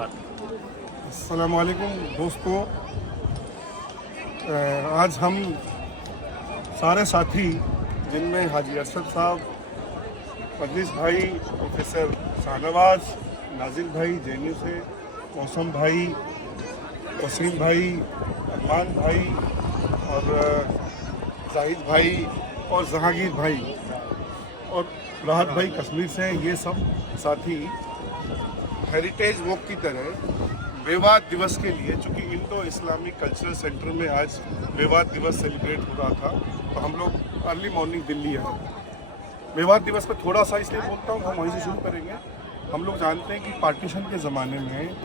अस्सलाम वालेकुम दोस्तों, आज हम सारे साथी जिनमें हाजी अरशद साहब, मजलिस भाई, प्रोफेसर शाहनवाज, नाजिल भाई जेएनयू से, मौसम भाई, वसीम भाई, अरमान भाई और जाहिद भाई और जहांगीर भाई और राहत भाई कश्मीर से, ये सब साथी हेरिटेज वॉक की तरह मेवात दिवस के लिए, चूँकि इंडो इस्लामिक कल्चरल सेंटर में आज मेवात दिवस सेलिब्रेट हो रहा था, तो हम लोग अर्ली मॉर्निंग दिल्ली आए। मेवात दिवस पर थोड़ा सा इसलिए बोलता हूँ, हम वहीं से शुरू करेंगे। हम लोग जानते हैं कि पार्टीशन के ज़माने में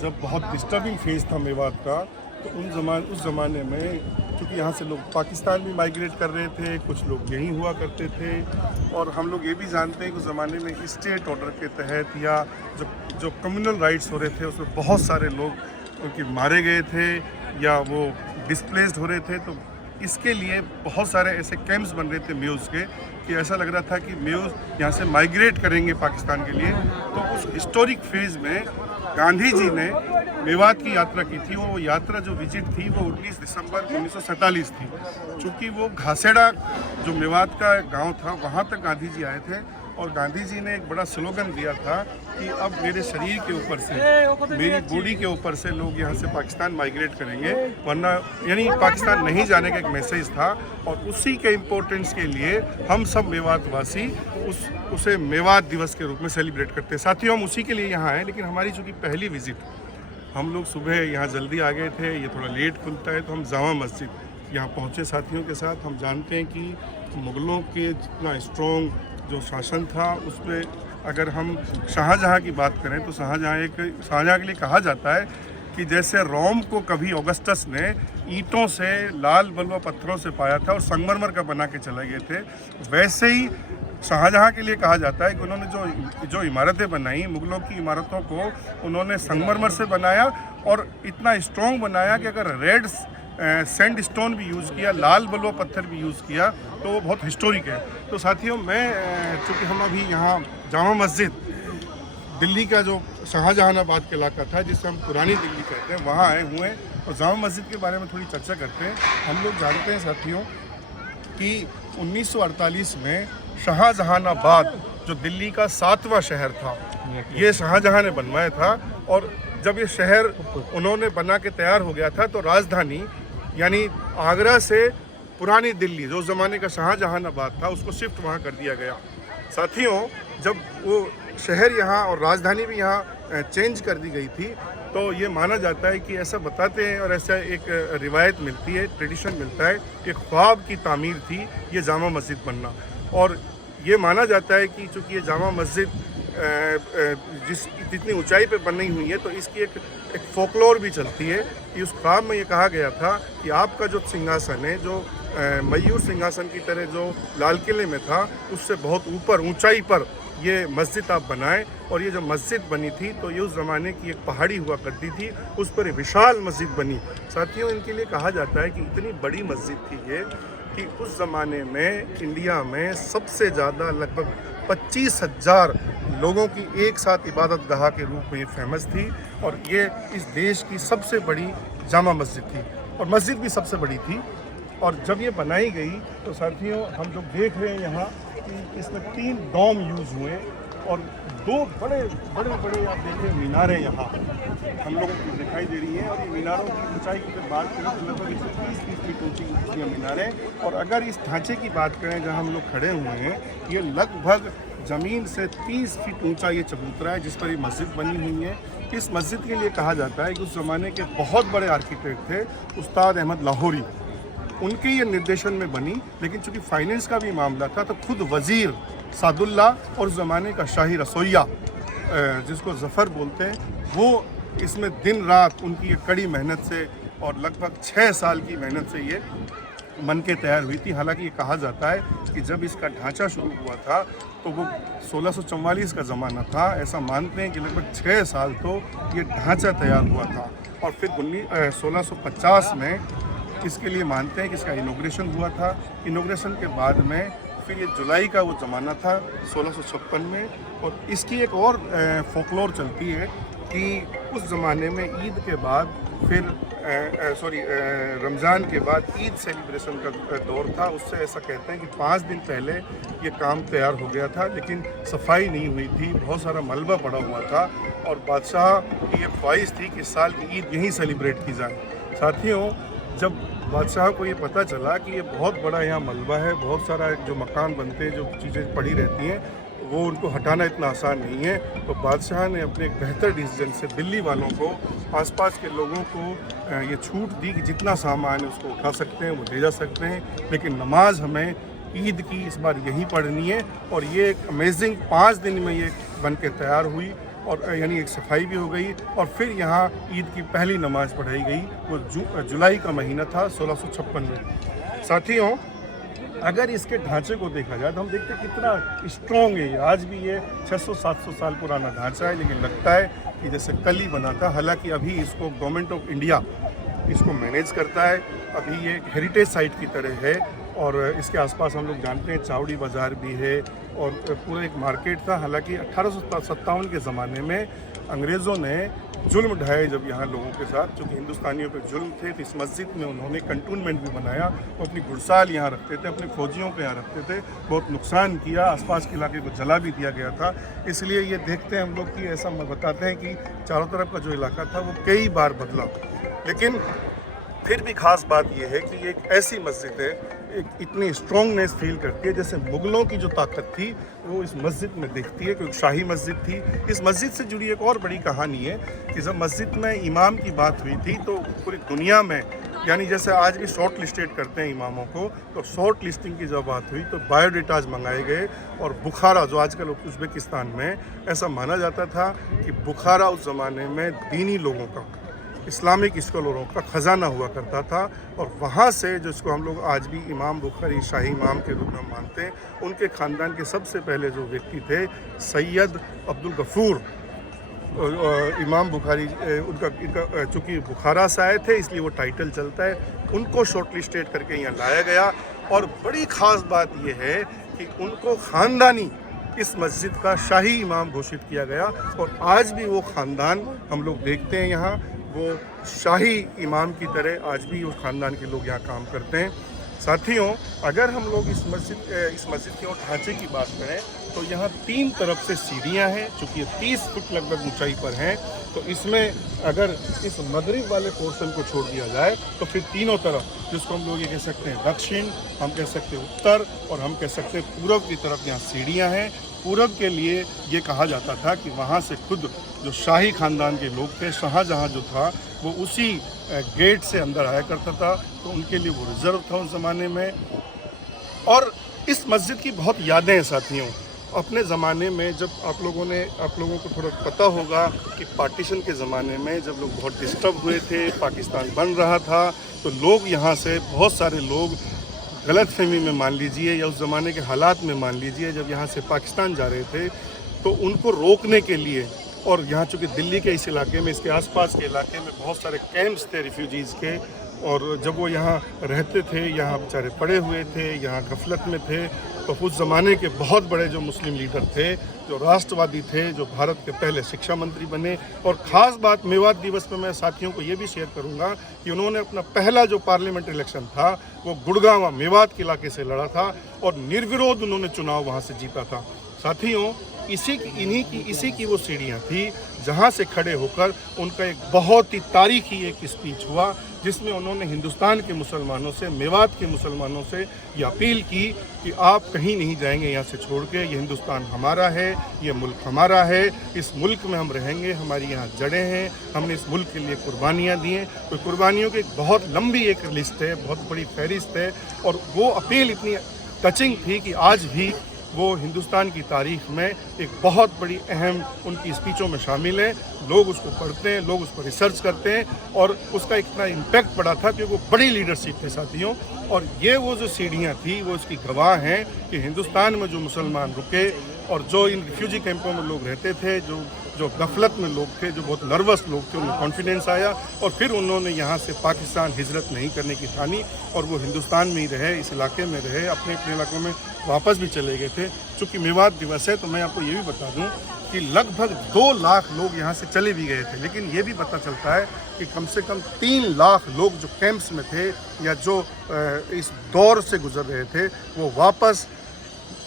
जब बहुत डिस्टर्बिंग फेज था मेवात का, तो उस ज़माने में क्योंकि यहाँ से लोग पाकिस्तान भी माइग्रेट कर रहे थे, कुछ लोग यहीं हुआ करते थे, और हम लोग ये भी जानते हैं कि उस ज़माने में स्टेट ऑर्डर के तहत या जो कम्युनल राइट्स हो रहे थे उसमें बहुत सारे लोग उनके मारे गए थे या वो डिस्प्लेस्ड हो रहे थे। तो इसके लिए बहुत सारे ऐसे कैंप्स बन रहे थे मेयूज़ के कि ऐसा लग रहा था कि मेयूज़ यहाँ से माइग्रेट करेंगे पाकिस्तान के लिए। तो उस हिस्टोरिक फेज़ में गांधी जी ने मेवात की यात्रा की थी। वो यात्रा जो विजिट थी वो 19 दिसंबर 1947 थी। चूँकि वो घासेड़ा जो मेवात का गांव था वहाँ तक गांधी जी आए थे, और गांधी जी ने एक बड़ा स्लोगन दिया था कि अब मेरे शरीर के ऊपर से, मेरी बॉडी के ऊपर से लोग यहाँ से पाकिस्तान माइग्रेट करेंगे, वरना यानी पाकिस्तान नहीं जाने का एक मैसेज था। और उसी के इम्पोर्टेंस के लिए हम सब मेवातवासी उसे मेवात दिवस के रूप में सेलिब्रेट करते हैं। साथियों, हम उसी के लिए यहाँ आए, लेकिन हमारी चूँकि पहली विज़िट, हम लोग सुबह यहाँ जल्दी आ गए थे, ये थोड़ा लेट खुलता है, तो हम जामा मस्जिद यहाँ पहुँचे साथियों के साथ। हम जानते हैं कि मुग़लों के जितना स्ट्रॉन्ग जो शासन था उसमें अगर हम शाहजहाँ की बात करें तो शाहजहाँ के लिए कहा जाता है कि जैसे रोम को कभी ऑगस्टस ने ईंटों से, लाल बलुआ पत्थरों से पाया था और संगमरमर का बना के चले गए थे, वैसे ही शाहजहाँ के लिए कहा जाता है कि उन्होंने जो इमारतें बनाई, मुग़लों की इमारतों को उन्होंने संगमरमर से बनाया और इतना स्ट्रॉन्ग बनाया कि अगर रेड सैंड स्टोन भी यूज़ किया, लाल बलुआ पत्थर भी यूज़ किया, तो वो बहुत हिस्टोरिक है। तो साथियों, मैं चूँकि हम अभी यहाँ जामा मस्जिद, दिल्ली का जो शाहजहानाबाद का इलाका था जिसे हम पुरानी दिल्ली कहते हैं, वहाँ आए हुए हैं और जामा मस्जिद के बारे में थोड़ी चर्चा करते हैं। हम लोग जानते हैं साथियों कि 1948 में शाहजहानाबाद जो दिल्ली का 7वां शहर था, ये शाहजहाँ ने बनवाया था। और जब ये शहर उन्होंने बना के तैयार हो गया था तो राजधानी यानी आगरा से पुरानी दिल्ली, जो ज़माने का शाहजहानाबाद था, उसको शिफ्ट वहाँ कर दिया गया। साथियों, जब वो शहर यहाँ और राजधानी भी यहाँ चेंज कर दी गई थी, तो ये माना जाता है कि ऐसा बताते हैं और ऐसा एक रिवायत मिलती है, ट्रेडिशन मिलता है कि ख्वाब की तामीर थी ये जामा मस्जिद बनना। और ये माना जाता है कि चूँकि ये जामा मस्जिद जितनी ऊंचाई पे बनी हुई है, तो इसकी एक फोकलोर भी चलती है कि उस ख्वाब में ये कहा गया था कि आपका जो सिंहासन है, जो मयूर सिंहासन की तरह जो लाल किले में था, उससे बहुत ऊपर ऊंचाई पर ये मस्जिद आप बनाएं। और ये जो मस्जिद बनी थी तो ये उस ज़माने की एक पहाड़ी हुआ करती थी, उस पर विशाल मस्जिद बनी। साथियों, इनके लिए कहा जाता है कि इतनी बड़ी मस्जिद थी ये कि उस ज़माने में इंडिया में सबसे ज़्यादा लगभग 25,000 लोगों की एक साथ इबादत गाह के रूप में ये फेमस थी। और ये इस देश की सबसे बड़ी जामा मस्जिद थी और मस्जिद भी सबसे बड़ी थी। और जब ये बनाई गई तो साथियों, हम लोग देख रहे हैं यहाँ कि इसमें 3 डोम यूज़ हुए और 2 बड़े आप देखें मीनारें यहाँ हम लोगों को दिखाई दे रही हैं। और ये मीनारों की ऊंचाई की जब बात करें तो लगभग 130 फीट ऊँची मीनारें। और अगर इस ढांचे की बात करें जहाँ हम लोग खड़े हुए हैं, ये लगभग ज़मीन से 30 फीट ऊंचा ये चबूतरा है जिस पर ये मस्जिद बनी हुई है। इस मस्जिद के लिए कहा जाता है कि उस ज़माने के बहुत बड़े आर्किटेक्ट थे उस्ताद अहमद लाहौरी, उनके ये निर्देशन में बनी। लेकिन चूँकि फाइनेंस का भी मामला था तो खुद वज़ीर सादुल्ला और उस ज़माने का शाही रसोइया जिसको ज़फ़र बोलते हैं, वो इसमें दिन रात उनकी एक कड़ी मेहनत से और लगभग 6 साल की मेहनत से ये बन के तैयार हुई थी। हालांकि ये कहा जाता है कि जब इसका ढांचा शुरू हुआ था तो वो 1644 का ज़माना था। ऐसा मानते हैं कि लगभग 6 साल तो ये ढांचा तैयार हुआ था। और फिर 1650 में इसके लिए मानते हैं कि इसका इनॉग्रेशन हुआ था। इनॉग्रेशन के बाद में फिर ये जुलाई का वो ज़माना था 1656 में। और इसकी एक और फोकलोर चलती है कि उस ज़माने में ईद के बाद फिर रमज़ान के बाद ईद सेलिब्रेशन का दौर था। उससे ऐसा कहते हैं कि 5 दिन पहले ये काम तैयार हो गया था, लेकिन सफाई नहीं हुई थी, बहुत सारा मलबा पड़ा हुआ था और बादशाह की ये ख्वाहिश थी कि इस साल की ईद यहीं सेलिब्रेट की जाए। साथियों, जब बादशाह को ये पता चला कि ये बहुत बड़ा यहाँ मलबा है, बहुत सारा जो मकान बनते हैं, जो चीज़ें पड़ी रहती हैं, वो उनको हटाना इतना आसान नहीं है, तो बादशाह ने अपने एक बेहतर डिसीजन से दिल्ली वालों को, आसपास के लोगों को ये छूट दी कि जितना सामान है उसको उठा सकते हैं, वो ले जा सकते हैं, लेकिन नमाज हमें ईद की इस बार यहीं पढ़नी है। और ये एक अमेजिंग 5 दिन में ये बन के तैयार हुई और यानी एक सफाई भी हो गई और फिर यहाँ ईद की पहली नमाज पढ़ाई गई। वो जुलाई का महीना था 1656 में। साथियों, अगर इसके ढांचे को देखा जाए तो हम देखते हैं कितना स्ट्रॉन्ग है ये। आज भी ये 600-700 साल पुराना ढांचा है, लेकिन लगता है कि जैसे कल ही बना था। हालांकि अभी इसको गवर्नमेंट ऑफ इंडिया इसको मैनेज करता है। अभी ये एक हेरिटेज साइट की तरह है और इसके आसपास हम लोग जानते हैं चावड़ी बाज़ार भी है और पूरा एक मार्केट था। हालांकि 1857 के ज़माने में अंग्रेज़ों ने जुल्म ढाए जब यहाँ लोगों के साथ, क्योंकि हिंदुस्तानियों पे जुल्म थे, तो इस मस्जिद में उन्होंने कंटोनमेंट भी बनाया। वो अपनी घुड़साल यहाँ रखते थे, अपने फौजियों को यहाँ रखते थे, बहुत नुकसान किया, आसपास के इलाके को जला भी दिया गया था। इसलिए ये देखते हैं हम लोग कि ऐसा बताते हैं कि चारों तरफ का जो इलाका था वो कई बार बदला, लेकिन फिर भी ख़ास बात यह है कि ये एक ऐसी मस्जिद है, एक इतनी स्ट्रॉन्गनेस फील करती है जैसे मुग़लों की जो ताकत थी वो इस मस्जिद में दिखती है, क्योंकि शाही मस्जिद थी। इस मस्जिद से जुड़ी एक और बड़ी कहानी है कि जब मस्जिद में इमाम की बात हुई थी तो पूरी दुनिया में, यानी जैसे आज भी शॉर्ट लिस्टेड करते हैं इमामों को, तो शॉर्ट लिस्टिंग की जब बात हुई तो बायोडेटाज मंगाए गए और बुखारा, जो आजकल उज़्बेकिस्तान में, ऐसा माना जाता था कि बुखारा उस ज़माने में दीनी लोगों का, इस्लामिक स्कॉलरों का ख़जाना हुआ करता था। और वहाँ से जो इसको हम लोग आज भी इमाम बुखारी शाही इमाम के रूप में मानते हैं, उनके ख़ानदान के सबसे पहले जो व्यक्ति थे सैयद अब्दुल गफूर इमाम बुखारी, इनका चूँकि बुखारा से आए थे इसलिए वो टाइटल चलता है, उनको शॉर्ट लिस्टेड करके यहाँ लाया गया। और बड़ी ख़ास बात यह है कि उनको ख़ानदानी इस मस्जिद का शाही इमाम घोषित किया गया और आज भी वो ख़ानदान हम लोग देखते हैं यहाँ, वो शाही इमाम की तरह आज भी उस ख़ानदान के लोग यहाँ काम करते हैं। साथियों, अगर हम लोग इस मस्जिद के और ढांचे की बात करें तो यहाँ 3 तरफ से सीढ़ियाँ हैं, चूँकि ये 30 फुट लगभग ऊंचाई पर हैं। तो इसमें अगर इस मगरिब वाले पोर्शन को छोड़ दिया जाए तो फिर तीनों तरफ, जिसको हम लोग ये कह सकते हैं दक्षिण, हम कह सकते हैं उत्तर और हम कह सकते हैं पूरब की तरफ यहाँ सीढ़ियाँ हैं। पूरब के लिए ये कहा जाता था कि वहाँ से खुद जो शाही ख़ानदान के लोग थे, शाहजहाँ जो था वो उसी गेट से अंदर आया करता था, तो उनके लिए वो रिज़र्व था उस ज़माने में। और इस मस्जिद की बहुत यादें हैं साथियों। अपने ज़माने में जब आप लोगों को थोड़ा पता होगा कि पार्टीशन के ज़माने में जब लोग बहुत डिस्टर्ब हुए थे, पाकिस्तान बन रहा था, तो लोग यहाँ से, बहुत सारे लोग गलत फहमी में मान लीजिए या उस ज़माने के हालात में मान लीजिए, जब यहाँ से पाकिस्तान जा रहे थे तो उनको रोकने के लिए, और यहाँ चूँकि दिल्ली के इस इलाके में, इसके आसपास के इलाके में बहुत सारे कैंप्स थे रिफ्यूजीज़ के, और जब वो यहाँ रहते थे, यहाँ बेचारे पड़े हुए थे, यहाँ गफलत में थे, तो उस ज़माने के बहुत बड़े जो मुस्लिम लीडर थे, जो राष्ट्रवादी थे, जो भारत के पहले शिक्षा मंत्री बने। और ख़ास बात मेवात दिवस पर मैं साथियों को ये भी शेयर करूँगा कि उन्होंने अपना पहला जो पार्लियामेंट इलेक्शन था वो गुड़गांव मेवात के इलाके से लड़ा था और निर्विरोध उन्होंने चुनाव वहाँ से जीता था। साथियों, इसी की वो सीढ़ियाँ थी जहाँ से खड़े होकर उनका एक बहुत ही तारीखी एक स्पीच हुआ, जिसमें उन्होंने हिंदुस्तान के मुसलमानों से, मेवात के मुसलमानों से ये अपील की कि आप कहीं नहीं जाएंगे यहाँ से छोड़ के, ये हिंदुस्तान हमारा है, ये मुल्क हमारा है, इस मुल्क में हम रहेंगे, हमारी यहाँ जड़ें हैं, हमने इस मुल्क के लिए कुर्बानियाँ दी हैं। तो कुर्बानियों की एक बहुत लंबी एक लिस्ट है, बहुत बड़ी फहरिस्त है, और वो अपील इतनी टचिंग थी कि आज भी वो हिंदुस्तान की तारीख़ में एक बहुत बड़ी अहम उनकी स्पीचों में शामिल है। लोग उसको पढ़ते हैं, लोग उस पर रिसर्च करते हैं, और उसका इतना इम्पैक्ट पड़ा था क्योंकि वो बड़ी लीडरशिप थे साथियों। और ये वो जो सीढ़ियाँ थी वो इसकी गवाह हैं कि हिंदुस्तान में जो मुसलमान रुके और जो इन रिफ्यूजी कैंपों में लोग रहते थे, जो गफलत में लोग थे, जो बहुत नर्वस लोग थे, उन्हें कॉन्फिडेंस आया और फिर उन्होंने यहाँ से पाकिस्तान हिजरत नहीं करने की ठानी और वो हिंदुस्तान में ही रहे, इस इलाके में रहे, अपने अपने इलाकों में वापस भी चले गए थे। चूँकि मेवात दिवस है तो मैं आपको ये भी बता दूँ कि लगभग 2 लाख लोग यहाँ से चले भी गए थे, लेकिन ये भी पता चलता है कि कम से कम 3 लाख लोग जो कैंप्स में थे या जो इस दौर से गुजर रहे थे, वो वापस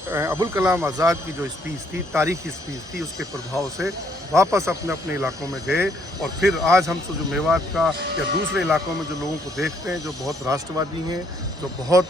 अबुल कलाम आज़ाद की जो स्पीच थी, तारीखी स्पीच थी, उसके प्रभाव से वापस अपने अपने इलाकों में गए। और फिर आज हम जो मेवात का या दूसरे इलाकों में जो लोगों को देखते हैं, जो बहुत राष्ट्रवादी हैं, जो बहुत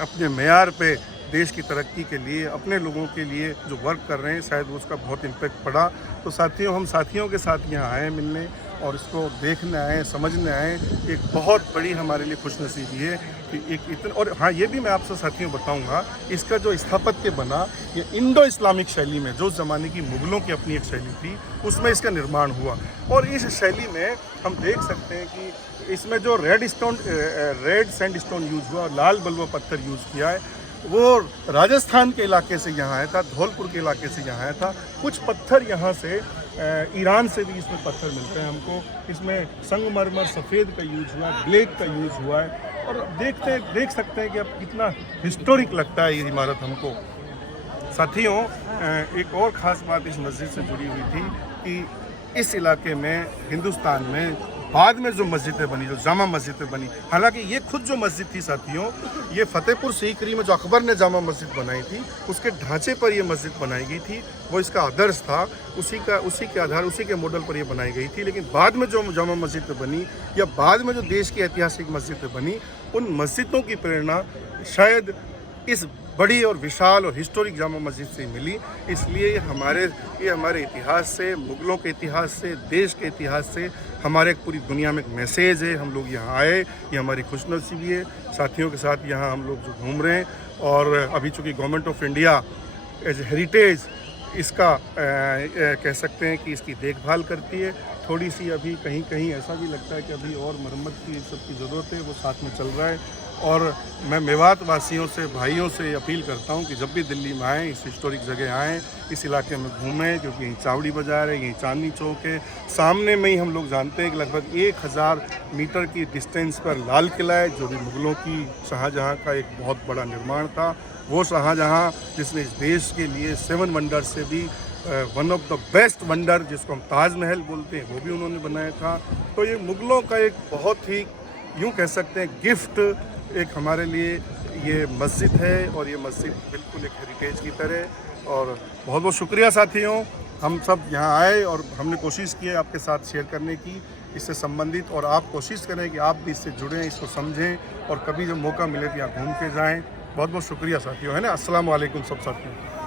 अपने मेयार पे देश की तरक्की के लिए, अपने लोगों के लिए जो वर्क कर रहे हैं, शायद उसका बहुत इम्पैक्ट पड़ा। तो साथियों, हम साथियों के साथ यहाँ आए मिलने और इसको देखने आए, समझने आए। एक बहुत बड़ी हमारे लिए खुशनसीबी है कि एक इतना, और हाँ, ये भी मैं आपसे साथियों बताऊंगा, इसका जो स्थापत्य बना ये इंडो इस्लामिक शैली में, जो ज़माने की मुग़लों की अपनी एक शैली थी, उसमें इसका निर्माण हुआ। और इस शैली में हम देख सकते हैं कि इसमें जो रेड सैंडस्टोन यूज़ हुआ, लाल बलुआ पत्थर यूज़ किया है, वो राजस्थान के इलाके से यहाँ आया था, धौलपुर के इलाके से यहाँ आया था। कुछ पत्थर यहाँ से ईरान से भी इसमें पत्थर मिलते हैं हमको। इसमें संगमरमर सफ़ेद का यूज़ हुआ है, ब्लैक का यूज़ हुआ है। और देख सकते हैं कि अब कितना हिस्टोरिक लगता है ये इमारत हमको। साथियों, एक और ख़ास बात इस मस्जिद से जुड़ी हुई थी कि इस इलाके में, हिंदुस्तान में बाद में जो मस्जिदें बनी, जो जामा मस्जिदें बनी, हालांकि ये खुद जो मस्जिद थी साथियों, ये फतेहपुर सीकरी में जो अकबर ने जामा मस्जिद बनाई थी, उसके ढांचे पर ये मस्जिद बनाई गई थी। वो इसका आदर्श था, उसी के आधार, उसी के मॉडल पर ये बनाई गई थी। लेकिन बाद में जो जामा मस्जिद बनी या बाद में जो देश की ऐतिहासिक मस्जिदें बनी, उन मस्जिदों की प्रेरणा शायद इस बड़ी और विशाल और हिस्टोरिक जामा मस्जिद से मिली। इसलिए ये हमारे इतिहास से, मुग़लों के इतिहास से, देश के इतिहास से हमारे पूरी दुनिया में एक मैसेज है। हम लोग यहाँ आए, ये हमारी खुशनसीबी है। साथियों के साथ यहाँ हम लोग जो घूम रहे हैं, और अभी चूँकि government of India as heritage इसका कह सकते हैं कि इसकी देखभाल करती है। थोड़ी सी अभी कहीं कहीं ऐसा भी लगता है कि अभी और मरम्मत की सब की ज़रूरत है, वो साथ में चल रहा है। और मैं मेवात वासियों से, भाइयों से अपील करता हूं कि जब भी दिल्ली में आएँ, इस हिस्टोरिक जगह आएँ, इस इलाके में घूमें, क्योंकि यहीं चावड़ी बाज़ार है, यहीं चांदनी चौक है, सामने में ही हम लोग जानते हैं कि लगभग 1000 मीटर की डिस्टेंस पर लाल किला है, जो भी मुग़लों की, शाहजहाँ का एक बहुत बड़ा निर्माण था। वो शाहजहाँ जिसने इस देश के लिए 7 वंडर से भी one of the best wonder, जिसको हम ताजमहल बोलते हैं, वो भी उन्होंने बनाया था। तो ये मुग़लों का एक बहुत ही, यूँ कह सकते हैं, गिफ्ट एक हमारे लिए ये मस्जिद है। और ये मस्जिद बिल्कुल एक हेरिटेज की तरह। और बहुत बहुत शुक्रिया साथियों, हम सब यहाँ आए और हमने कोशिश की है आपके साथ शेयर करने की, इससे संबंधित। और आप कोशिश करें कि आप भी इससे जुड़ें, इसको समझें, और कभी जब मौका मिले तो यहाँ घूम के जाएँ। बहुत बहुत शुक्रिया साथियों, है ना। अस्सलाम वालेकुम सब साथियों।